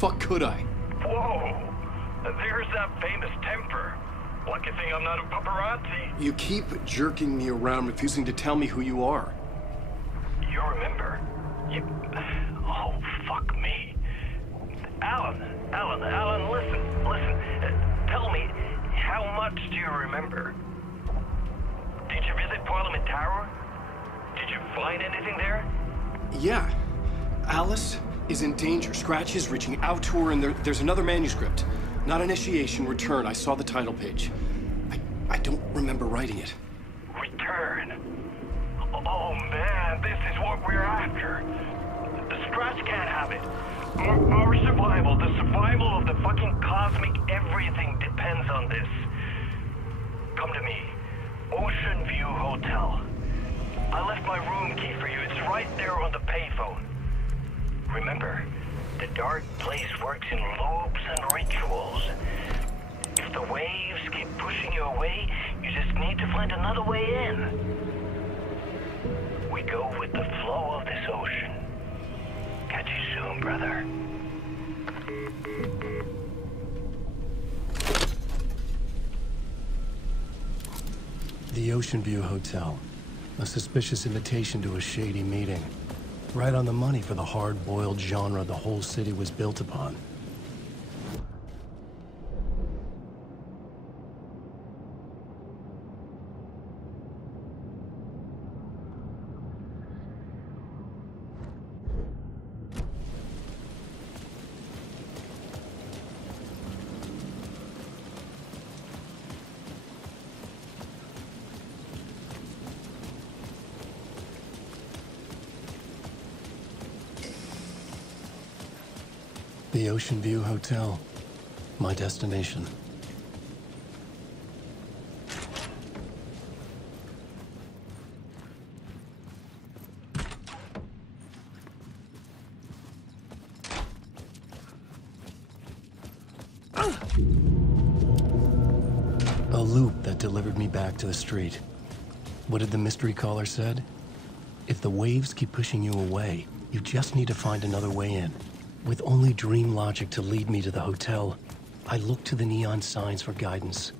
fuck could I? Whoa! There's that famous temper. Lucky thing I'm not a paparazzi. You keep jerking me around, refusing to tell me who you are. You remember? Oh, fuck me. Alan, listen. Tell me, how much do you remember? Did you visit Parliament Tower? Did you find anything there? Yeah. Alice is in danger. Scratch is reaching out to her, and there's another manuscript. Not initiation, return. I saw the title page. I don't remember writing it. Return? Oh man, this is what we're after. The Scratch can't have it. Our survival, the survival of the fucking cosmic everything depends on this. Come to me. Ocean View Hotel. I left my room key for you. It's right there on the payphone. Remember, the dark place works in loops and rituals. If the waves keep pushing you away, you just need to find another way in. We go with the flow of this ocean. Catch you soon, brother. The Ocean View Hotel. A suspicious invitation to a shady meeting. Right on the money for the hard-boiled genre the whole city was built upon. The Ocean View Hotel. My destination. A loop that delivered me back to the street. What did the mystery caller said? If the waves keep pushing you away, you just need to find another way in. With only dream logic to lead me to the hotel, I looked to the neon signs for guidance.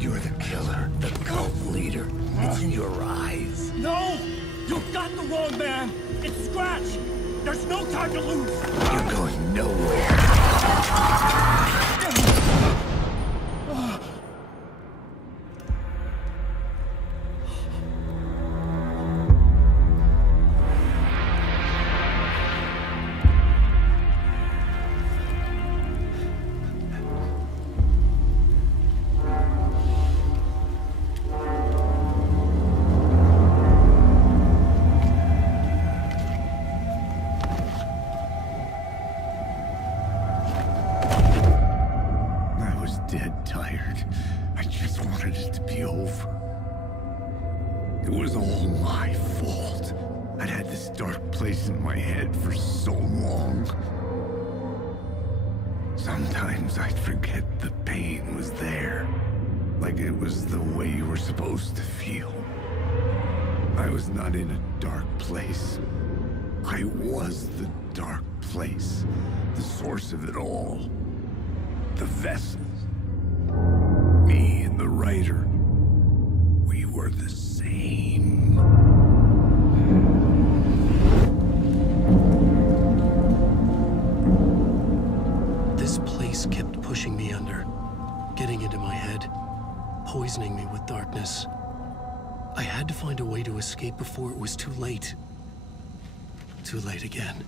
You're the killer, the cult leader. It's in your eyes. No! You've got the wrong man! It's Scratch! There's no time to lose! You're going nowhere. Dead tired. I just wanted it to be over. It was all my fault. I'd had this dark place in my head for so long. Sometimes I'd forget the pain was there. Like it was the way you were supposed to feel. I was not in a dark place. I was the dark place. The source of it all. The vessel. Me and the writer, we were the same. This place kept pushing me under, getting into my head, poisoning me with darkness. I had to find a way to escape before it was too late. Too late again.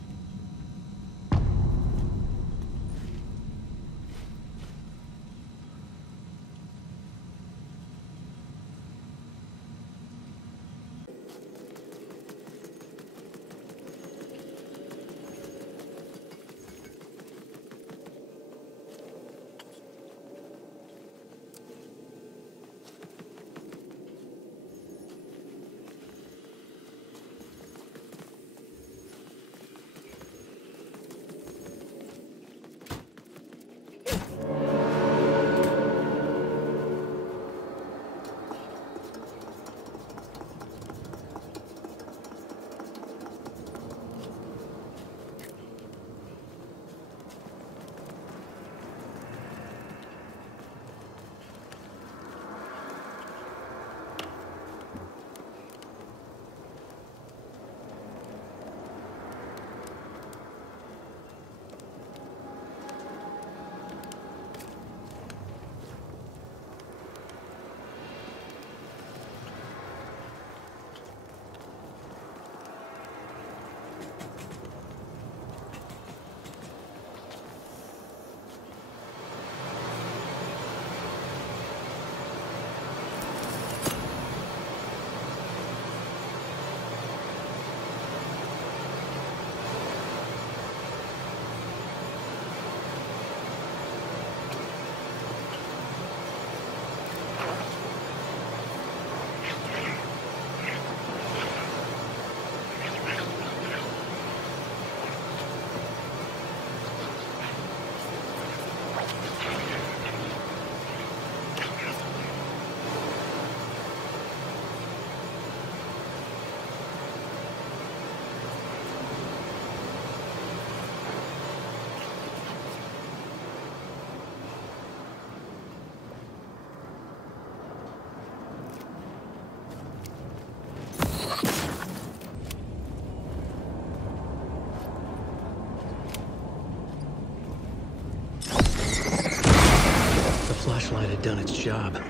Flashlight had done its job.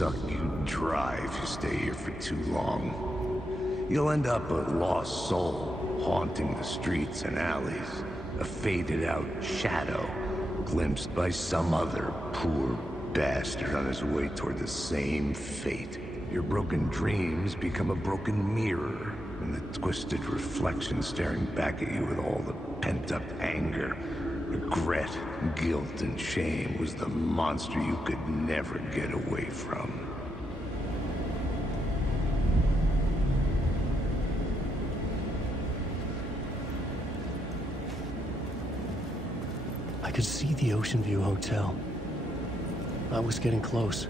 suck you dry if you stay here for too long. You'll end up a lost soul, haunting the streets and alleys. A faded-out shadow, glimpsed by some other poor bastard on his way toward the same fate. Your broken dreams become a broken mirror, and the twisted reflection staring back at you with all the pent-up anger, regret, guilt, and shame was the monster you could never get away from. I could see the Ocean View Hotel. I was getting close.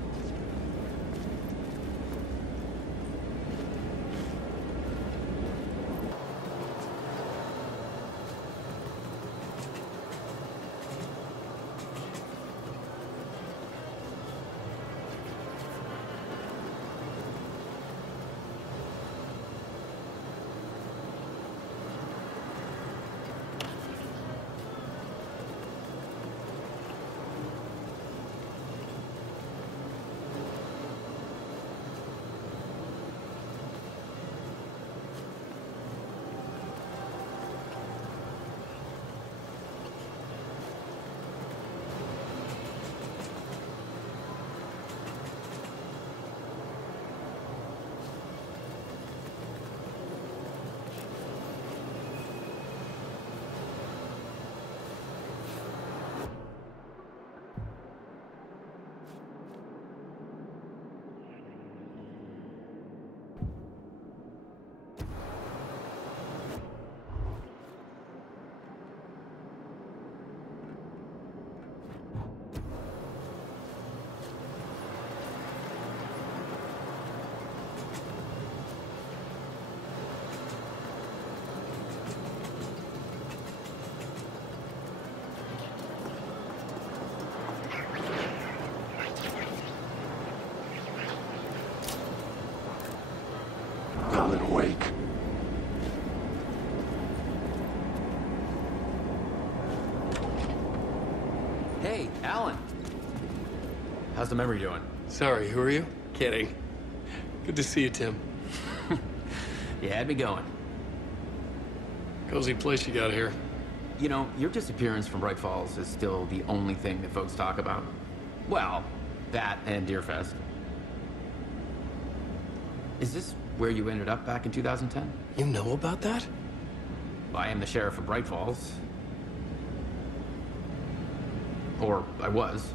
Awake. Hey, Alan. How's the memory doing? Sorry, who are you? Kidding. Good to see you, Tim. You had me going. Cozy place you got here. You know, your disappearance from Bright Falls is still the only thing that folks talk about. Well, that and Deerfest. Is this where you ended up back in 2010? You know about that? I am the sheriff of Bright Falls. Or I was.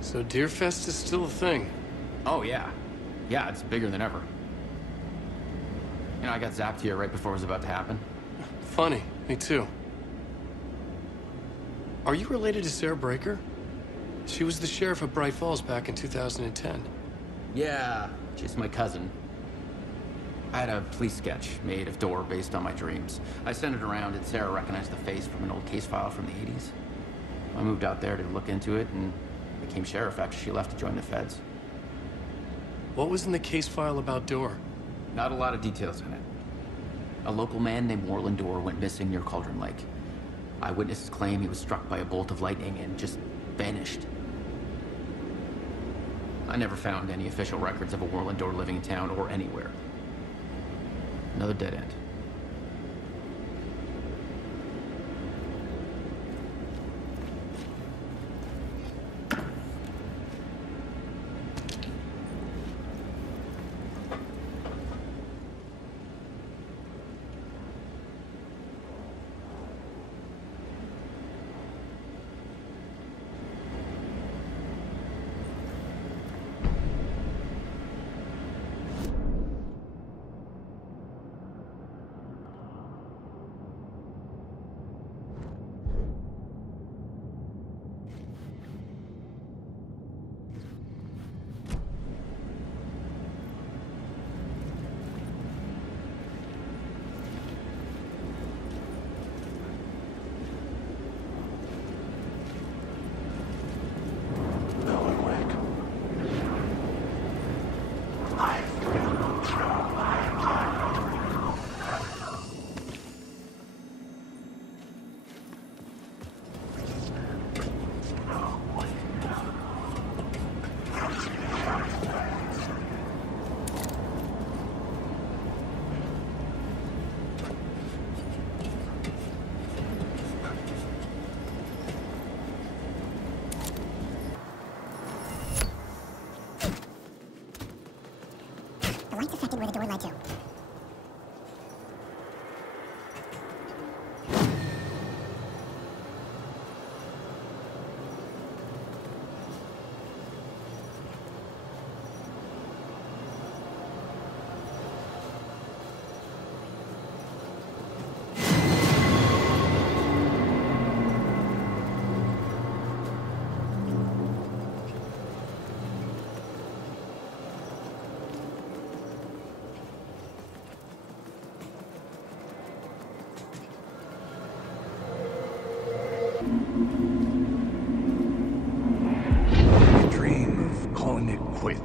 So Deerfest is still a thing? Oh, yeah. Yeah, it's bigger than ever. You know, I got zapped here right before it was about to happen. Funny, me too. Are you related to Sarah Breaker? She was the sheriff of Bright Falls back in 2010. Yeah, she's my cousin. I had a police sketch made of Door based on my dreams. I sent it around and Sarah recognized the face from an old case file from the 80s. I moved out there to look into it and became sheriff after she left to join the feds. What was in the case file about Door? Not a lot of details in it. A local man named Warland Door went missing near Cauldron Lake. Eyewitnesses claim he was struck by a bolt of lightning and just vanished. I never found any official records of a Warland Door living in town or anywhere. Another dead end.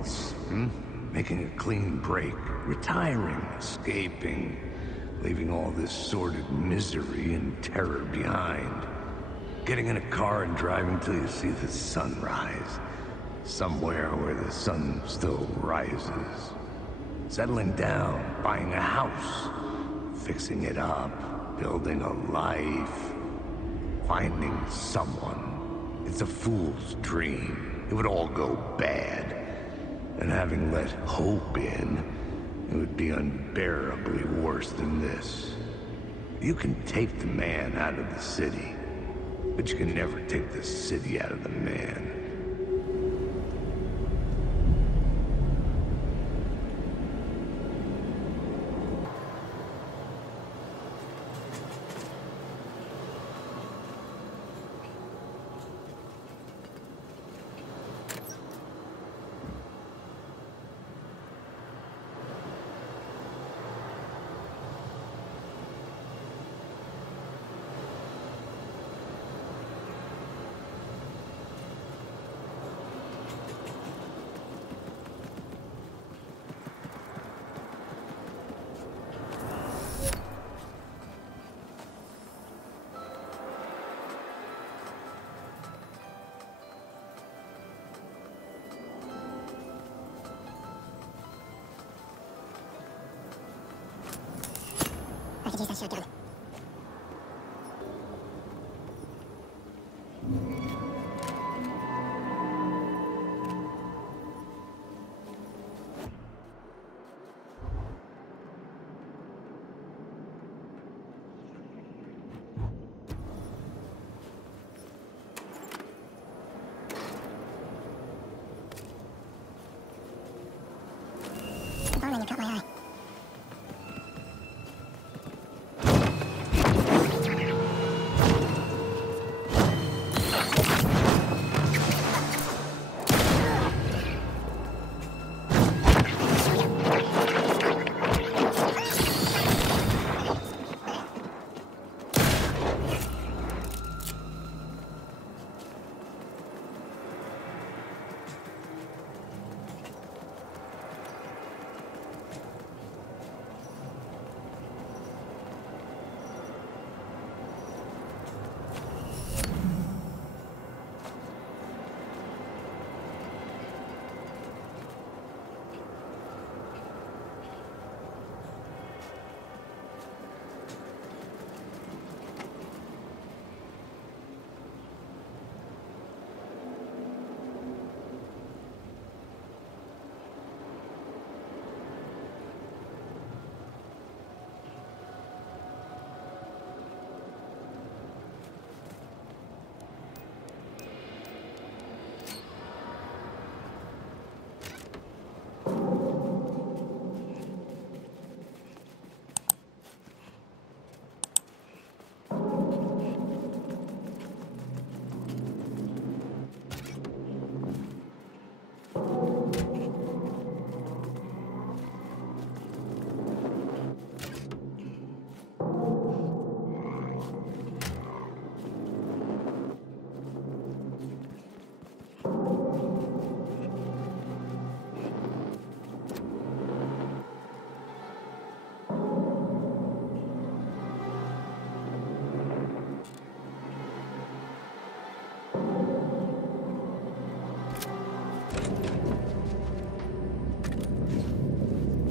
else, making a clean break, retiring, escaping, leaving all this sordid misery and terror behind. Getting in a car and driving till you see the sun rise. Somewhere where the sun still rises. Settling down, buying a house, fixing it up, building a life, finding someone. It's a fool's dream. It would all go bad. And having let hope in, it would be unbearably worse than this. You can take the man out of the city, but you can never take the city out of the man. I could use that shotgun. Barman, you caught my eye.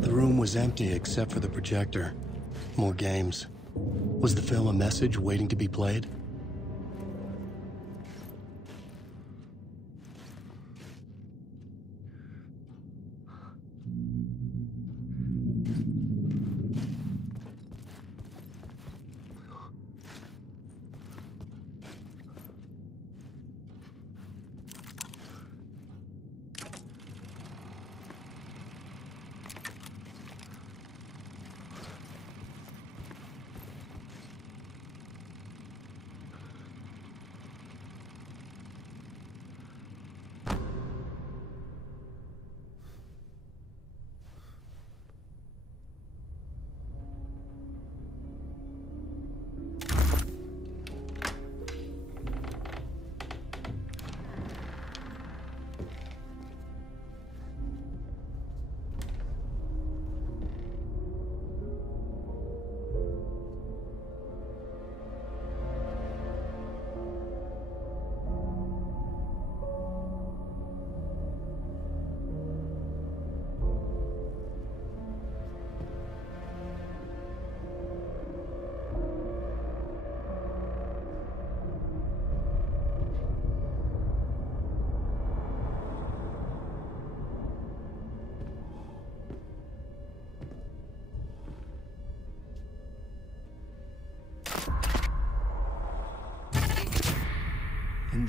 The room was empty except for the projector. More games. Was the film a message waiting to be played?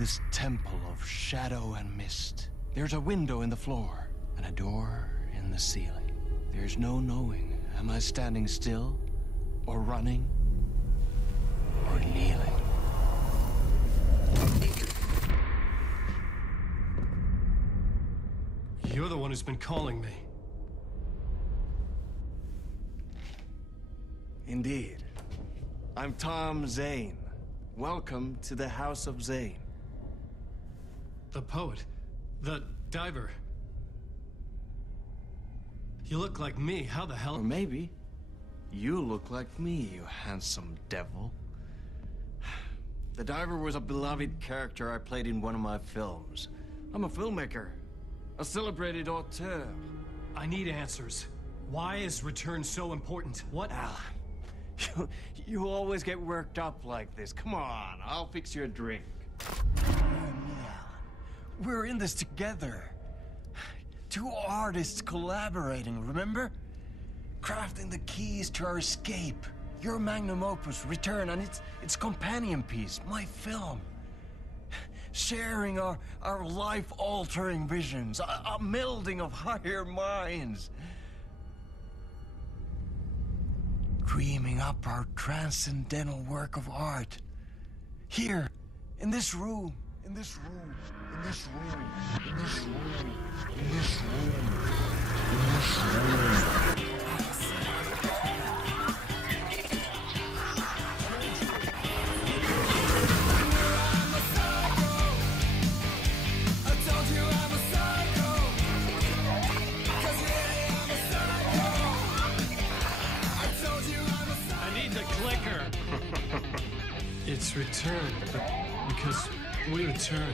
this temple of shadow and mist. There's a window in the floor and a door in the ceiling. There's no knowing, am I standing still, or running, or kneeling? You're the one who's been calling me. Indeed. I'm Tom Zane. Welcome to the House of Zane. The poet. The diver. You look like me. How the hell? Or maybe you look like me, you handsome devil. The diver was a beloved character I played in one of my films. I'm a filmmaker, a celebrated auteur. I need answers. Why is Return so important? What? Alan, you always get worked up like this. Come on, I'll fix you a drink. We're in this together. Two artists collaborating, remember? Crafting the keys to our escape. Your magnum opus, Return, and its companion piece, my film. Sharing our life-altering visions, a melding of higher minds. Dreaming up our transcendental work of art. Here, in this room, in this room, in this room, in this room, in this room, in this room. It's Return, because we return.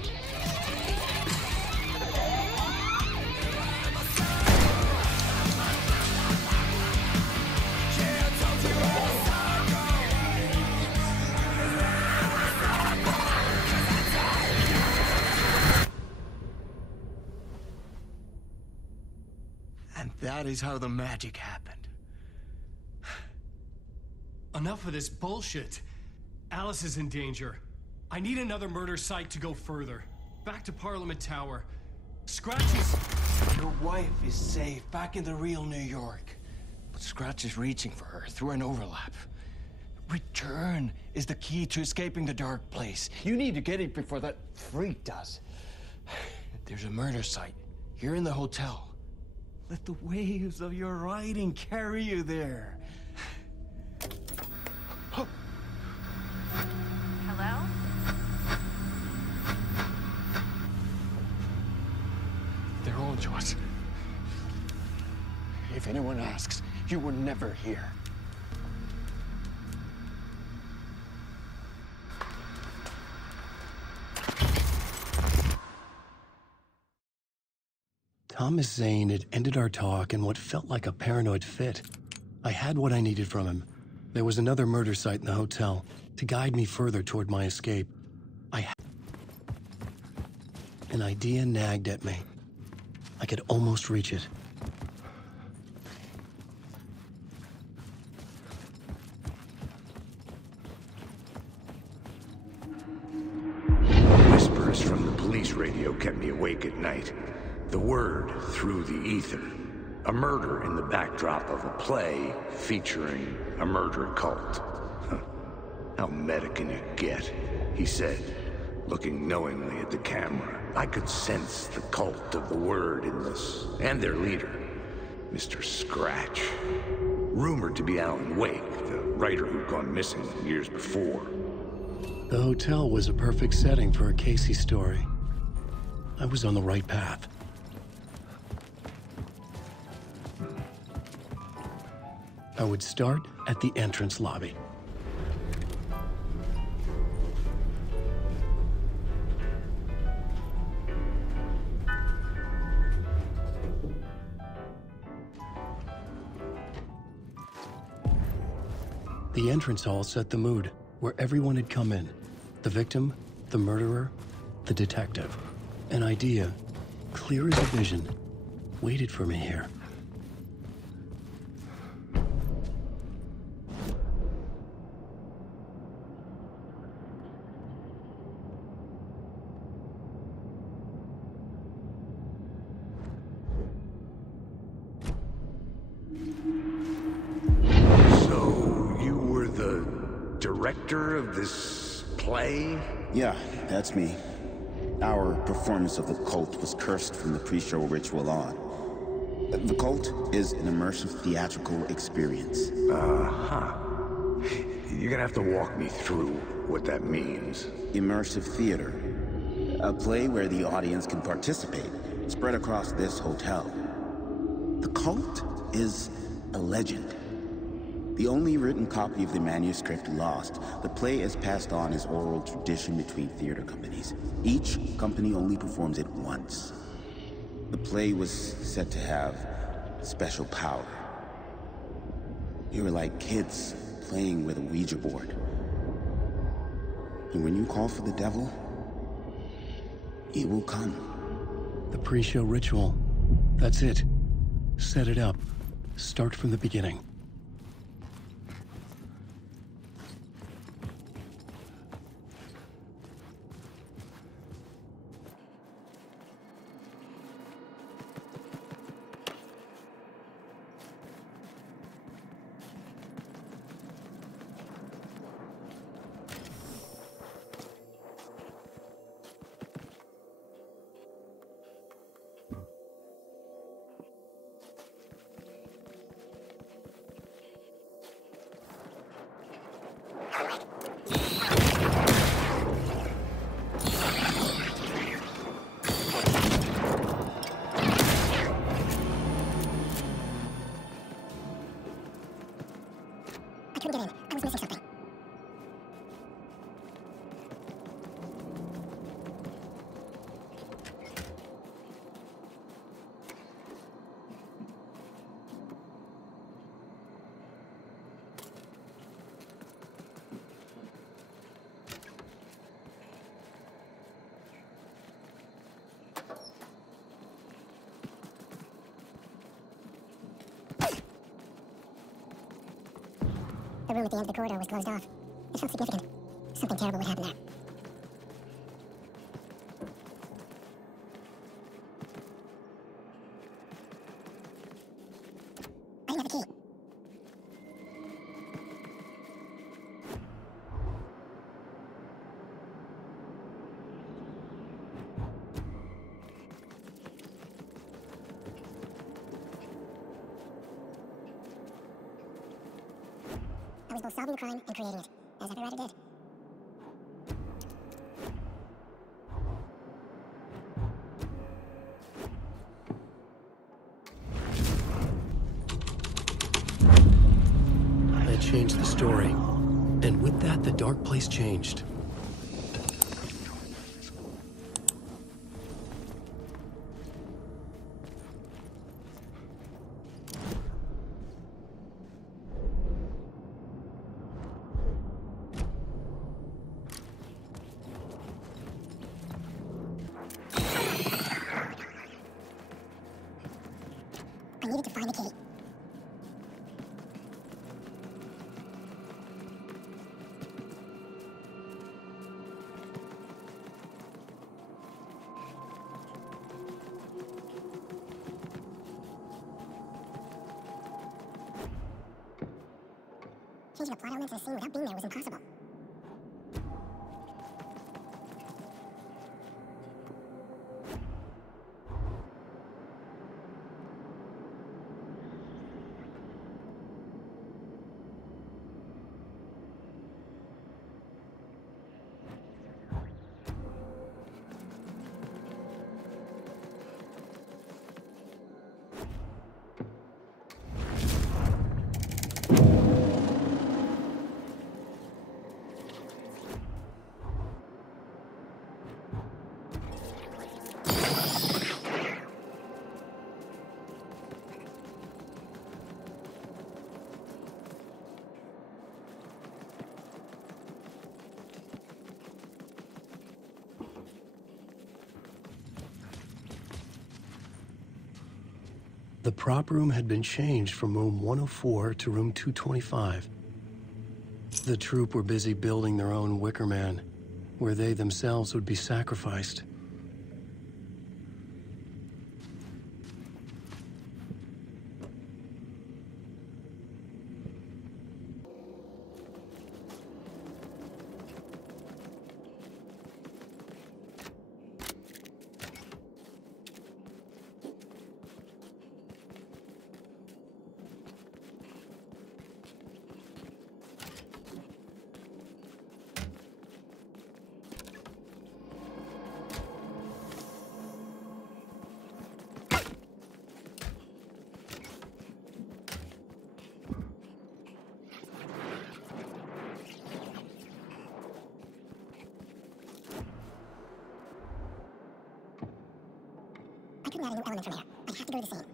And that is how the magic happened. Enough of this bullshit. Alice is in danger. I need another murder site to go further. Back to Parliament Tower. Scratch is... Your wife is safe, back in the real New York. But Scratch is reaching for her through an overlap. Return is the key to escaping the dark place. You need to get it before that freak does. There's a murder site here in the hotel. Let the waves of your writing carry you there. Hello? They're all yours. If anyone asks, you were never here. Thomas Zane had ended our talk in what felt like a paranoid fit. I had what I needed from him. There was another murder site in the hotel to guide me further toward my escape. An idea nagged at me. I could almost reach it. Whispers from the police radio kept me awake at night. The word through the ether. A murder in the backdrop of a play featuring a murder cult. How meta can it get? He said, looking knowingly at the camera. I could sense the cult of the word in this, and their leader, Mr. Scratch. Rumored to be Alan Wake, the writer who'd gone missing years before. The hotel was a perfect setting for a Casey story. I was on the right path. I would start at the entrance lobby. The entrance hall set the mood, where everyone had come in. The victim, the murderer, the detective. An idea, clear as a vision, waited for me here. director of this play? Yeah, that's me. Our performance of the cult was cursed from the pre-show ritual on. The cult is an immersive theatrical experience. Uh-huh. You're gonna have to walk me through what that means. Immersive theater. A play where the audience can participate, spread across this hotel. The cult is a legend. The only written copy of the manuscript lost, the play is passed on as oral tradition between theater companies. Each company only performs it once. The play was said to have special power. You were like kids playing with a Ouija board. And when you call for the devil, he will come. The pre-show ritual. That's it. Set it up. Start from the beginning. I couldn't get in. I was missing something. The room at the end of the corridor was closed off. It felt significant. Something terrible would happen there. I didn't have the key. I was both solving a crime and creating it, as every writer did. That changed the story. And with that, the dark place changed. I needed to find the key. Changing a plot element in a scene without being there was impossible. The prop room had been changed from room 104 to room 225. The troupe were busy building their own Wicker Man, where they themselves would be sacrificed. couldn't add a new element from here. I'd have to go to the scene.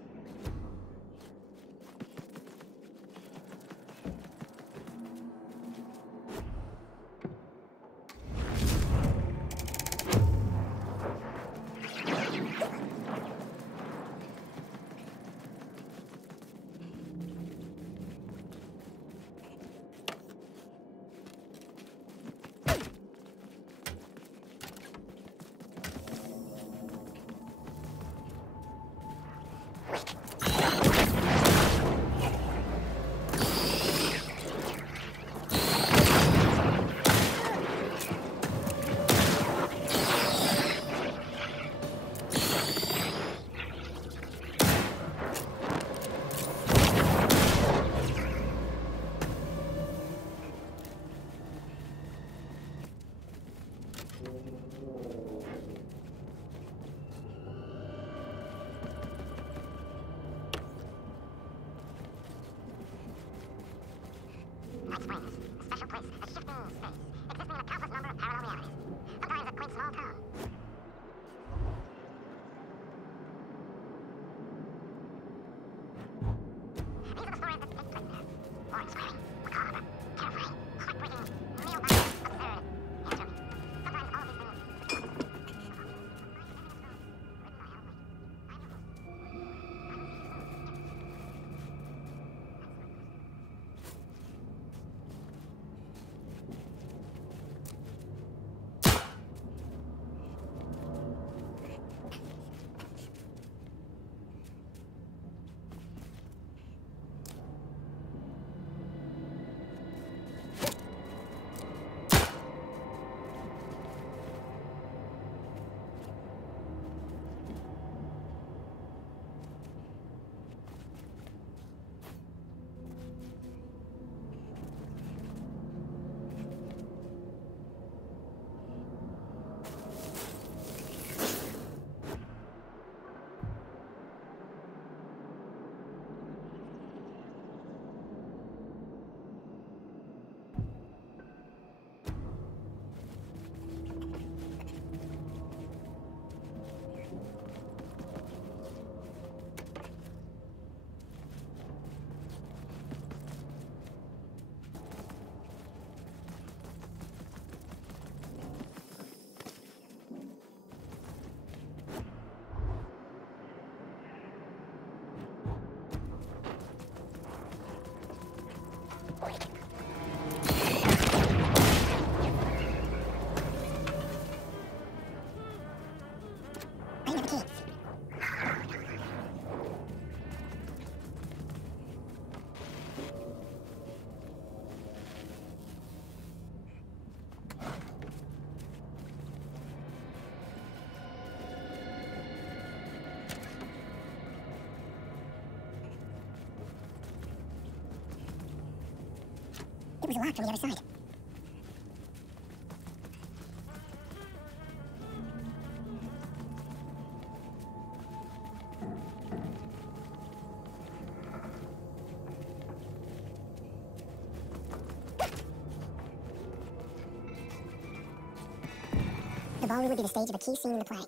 It was locked from the other side. The ballroom would be the stage of a key scene in the play.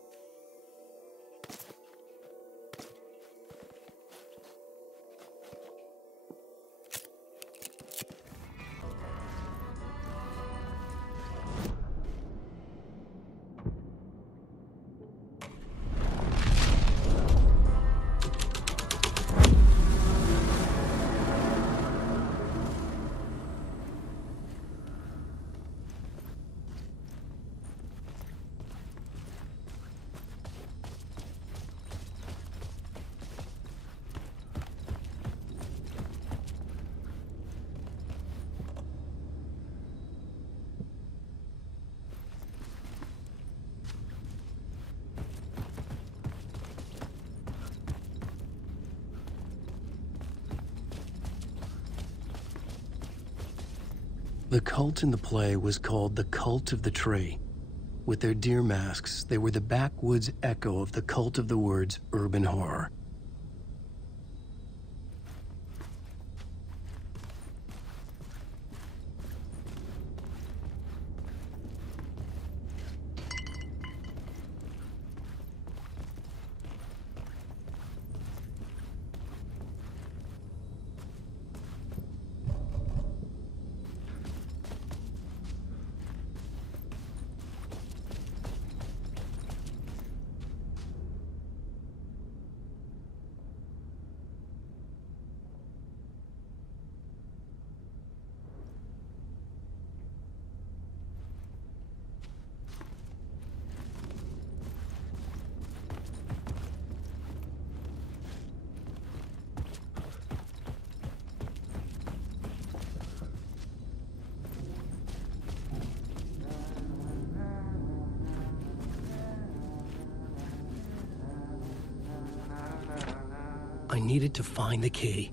The cult in the play was called the Cult of the Tree. With their deer masks, they were the backwoods echo of the cult of the word's urban horror. I needed to find the key.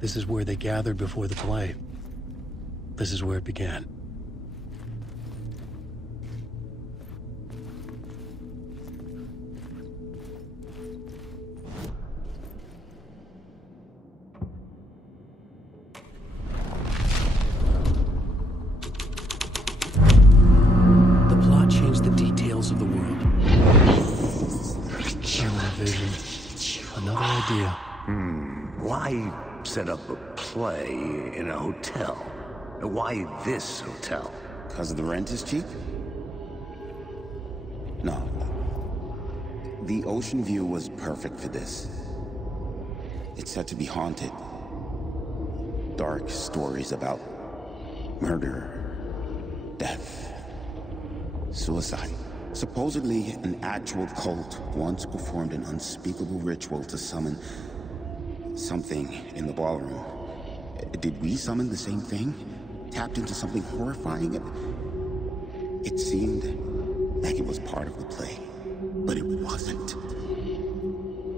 This is where they gathered before the play. This is where it began. The plot changed the details of the world. Another vision. Another idea. Why set up a play in a hotel? Why this hotel? Because the rent is cheap? No. The ocean view was perfect for this. It's said to be haunted. Dark stories about murder, death, suicide. Supposedly, an actual cult once performed an unspeakable ritual to summon something in the ballroom. Did we summon the same thing? Tapped into something horrifying? It seemed like it was part of the play, but it wasn't.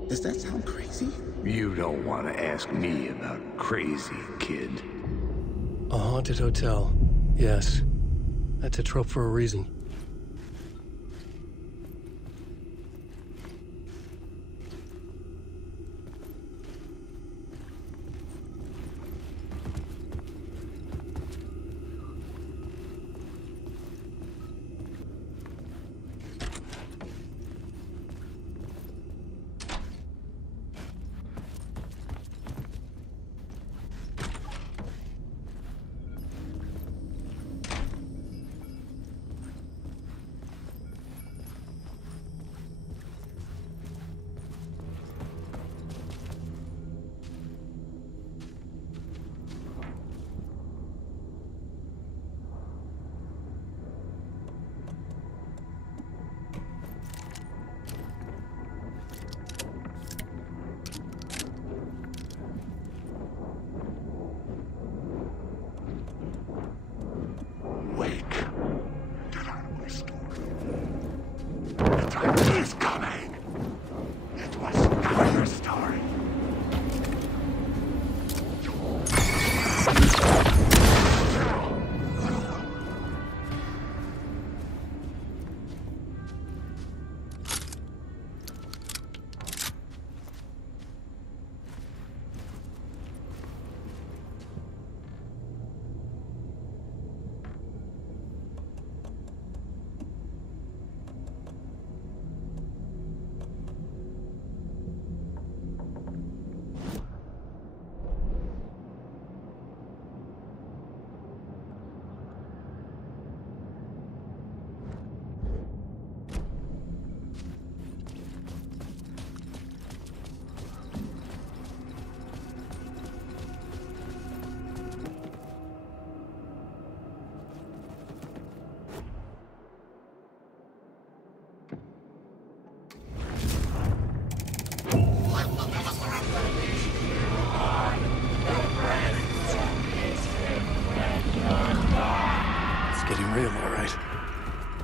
Does that sound crazy? You don't want to ask me about crazy, kid. A haunted hotel. Yes. That's a trope for a reason.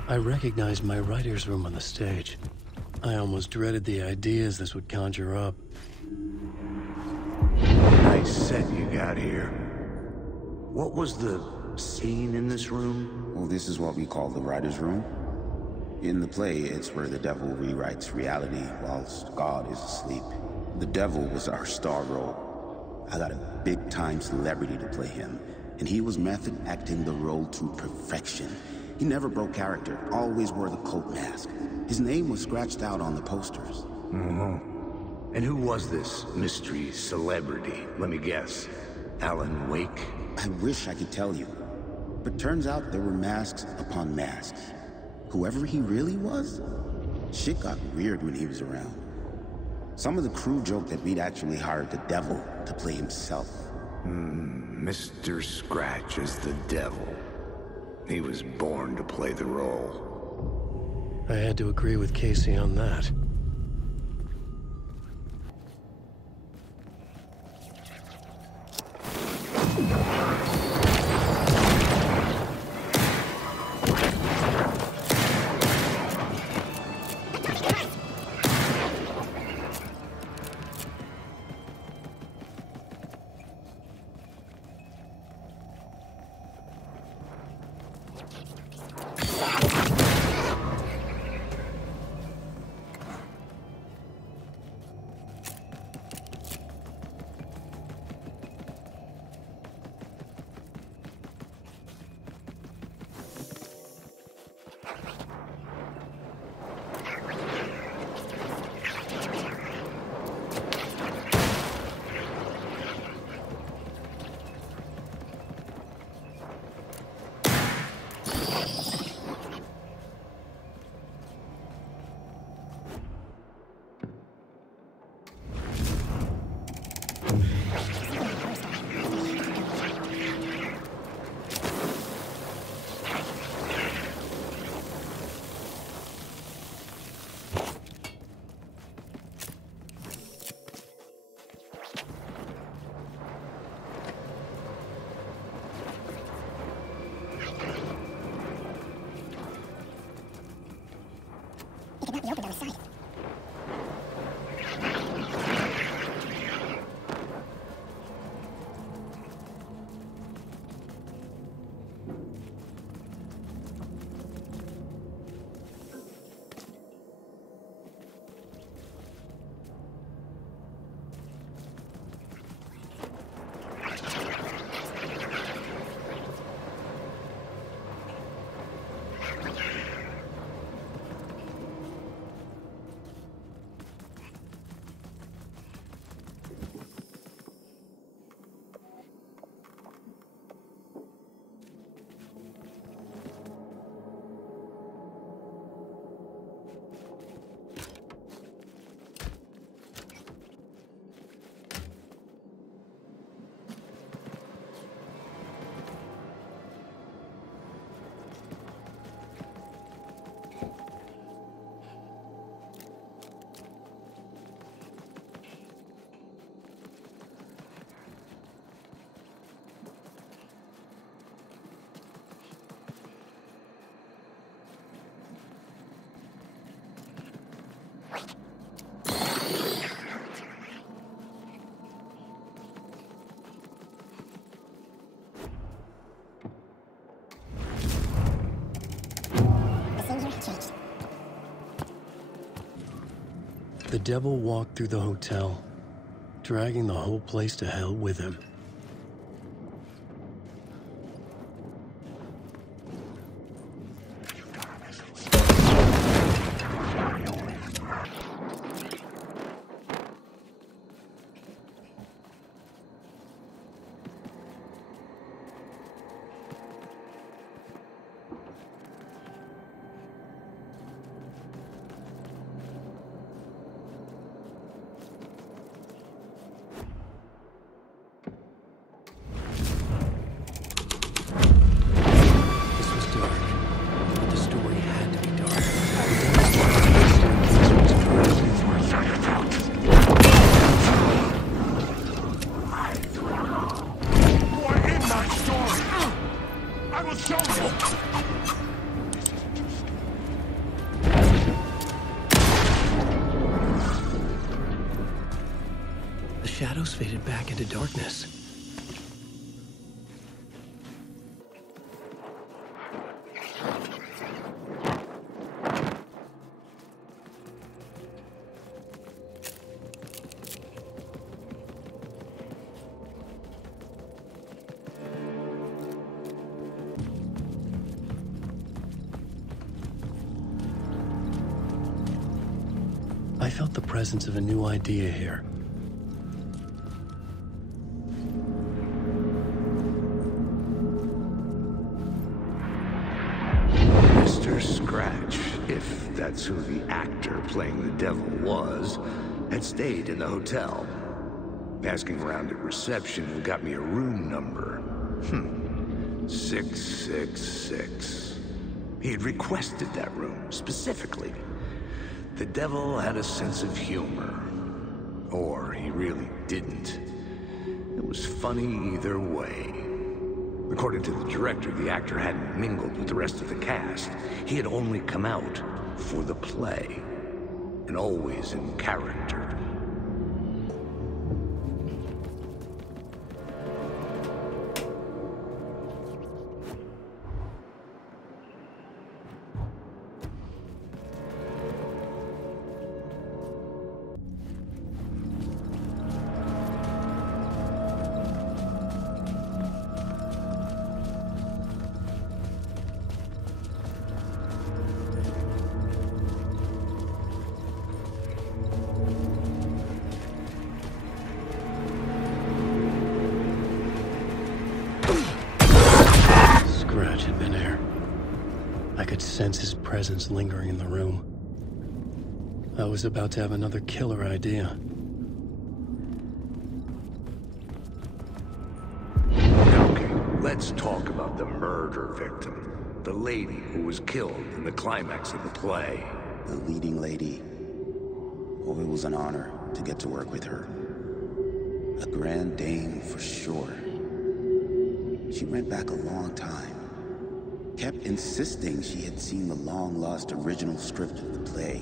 I recognized my writer's room on the stage. I almost dreaded the ideas this would conjure up. Nice set you got here. What was the scene in this room? Well, this is what we call the writer's room. In the play, it's where the devil rewrites reality whilst God is asleep. The devil was our star role. I got a big-time celebrity to play him, and he was method acting the role to perfection. He never broke character, always wore the cult mask. His name was scratched out on the posters. And who was this mystery celebrity? Let me guess. Alan Wake? I wish I could tell you, but turns out there were masks upon masks. Whoever he really was, shit got weird when he was around. Some of the crew joked that we'd actually hired the devil to play himself. Mr. Scratch is the devil. He was born to play the role. I had to agree with Casey on that. The devil walked through the hotel, dragging the whole place to hell with him. faded back into darkness. I felt the presence of a new idea here. Mr. Scratch, if that's who the actor playing the devil was, had stayed in the hotel. Asking around at reception got me a room number. 666. He had requested that room, specifically. The devil had a sense of humor. Or he really didn't. It was funny either way. According to the director, the actor hadn't mingled with the rest of the cast. He had only come out for the play. And always in character. Scratch had been there. I could sense his presence lingering in the room. I was about to have another killer idea. Okay, let's talk about the murder victim. The lady who was killed in the climax of the play. The leading lady. Oh, it was an honor to get to work with her. A grand dame for sure. She went back a long time. Kept insisting she had seen the long-lost original script of the play.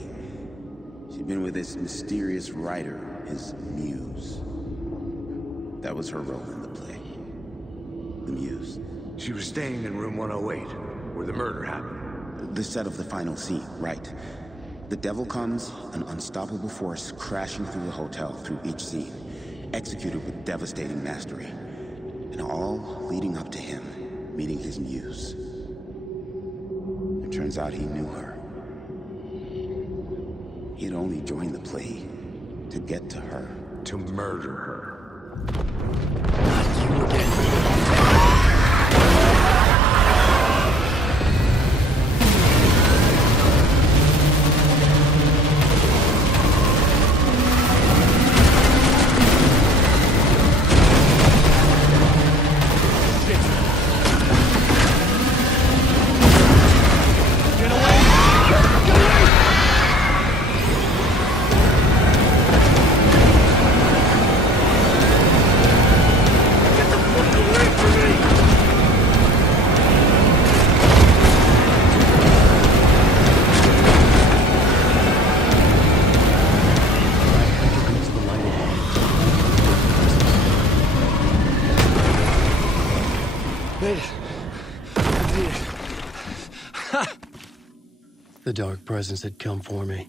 She'd been with this mysterious writer, his muse. That was her role in the play. The muse. She was staying in room 108, where the murder happened. The set of the final scene, right. The devil comes, an unstoppable force crashing through the hotel through each scene, executed with devastating mastery. And all leading up to him meeting his muse. It turns out he knew her. He had only joined the play to get to her. To murder her. Not you again. The dark presence had come for me,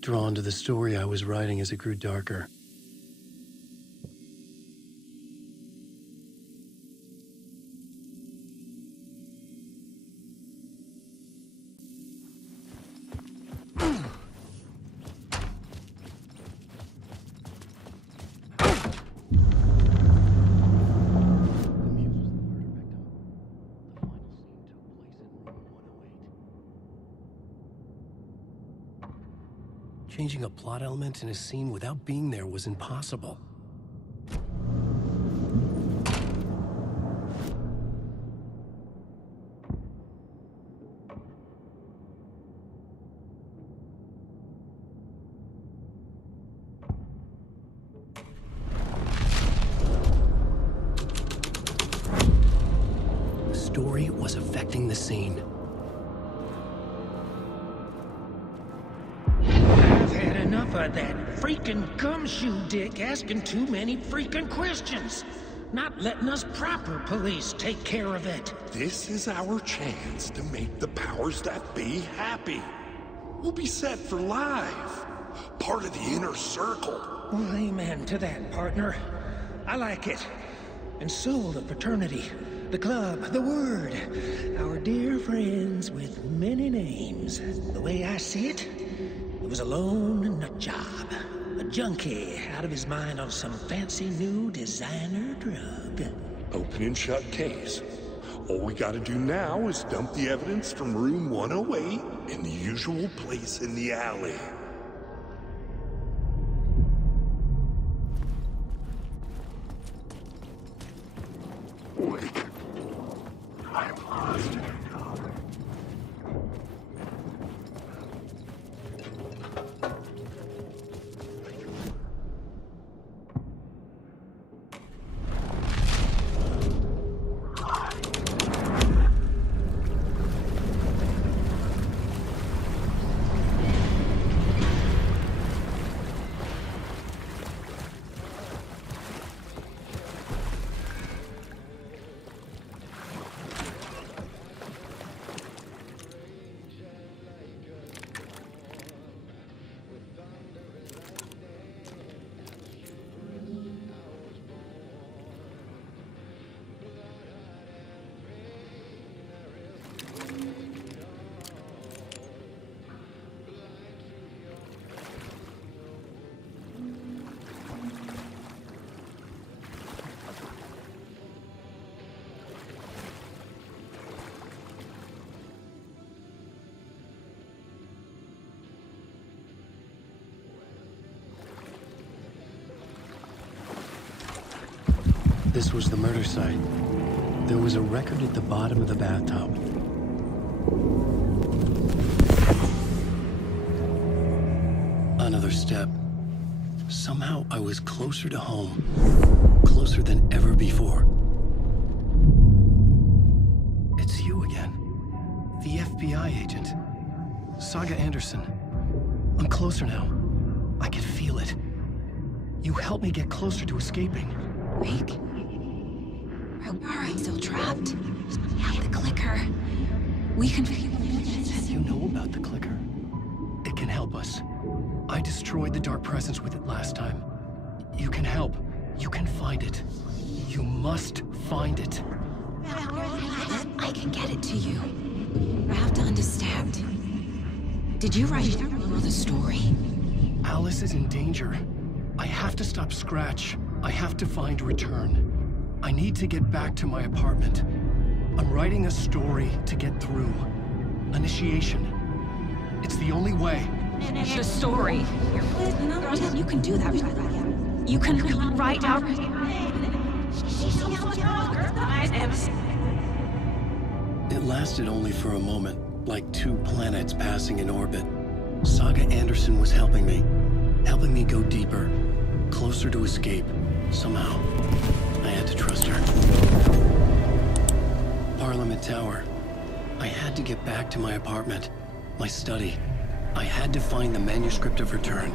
drawn to the story I was writing as it grew darker. Changing a plot element in a scene without being there was impossible. The story was affecting the scene. Enough of that freaking gumshoe dick asking too many freaking questions. Not letting us proper police take care of it. This is our chance to make the powers that be happy. We'll be set for life. Part of the inner circle. Well, amen to that, partner. I like it. And so the fraternity, the club, the word. Our dear friends with many names. The way I see it, it was a lone nut job. A junkie out of his mind on some fancy new designer drug. Open and shut case. All we gotta do now is dump the evidence from room 108 in the usual place in the alley. Wait. I'm lost. This was the murder site. There was a record at the bottom of the bathtub. Another step. Somehow I was closer to home. Closer than ever before. It's you again. The FBI agent. Saga Anderson. I'm closer now. I can feel it. You helped me get closer to escaping. Wake. Are you still trapped? Have the clicker. We can figure it. You know about the clicker. It can help us. I destroyed the dark presence with it last time. You can help. You can find it. You must find it. I can get it to you. I have to understand. Did you write the story? Alice is in danger. I have to stop Scratch. I have to find Return. I need to get back to my apartment. I'm writing a story to get through. Initiation. It's the only way. The story. You can do that. You can write out. It lasted only for a moment, like two planets passing in orbit. Saga Anderson was helping me go deeper, closer to escape. Somehow, I had to trust her. Parliament Tower. I had to get back to my apartment, my study. I had to find the manuscript of Return.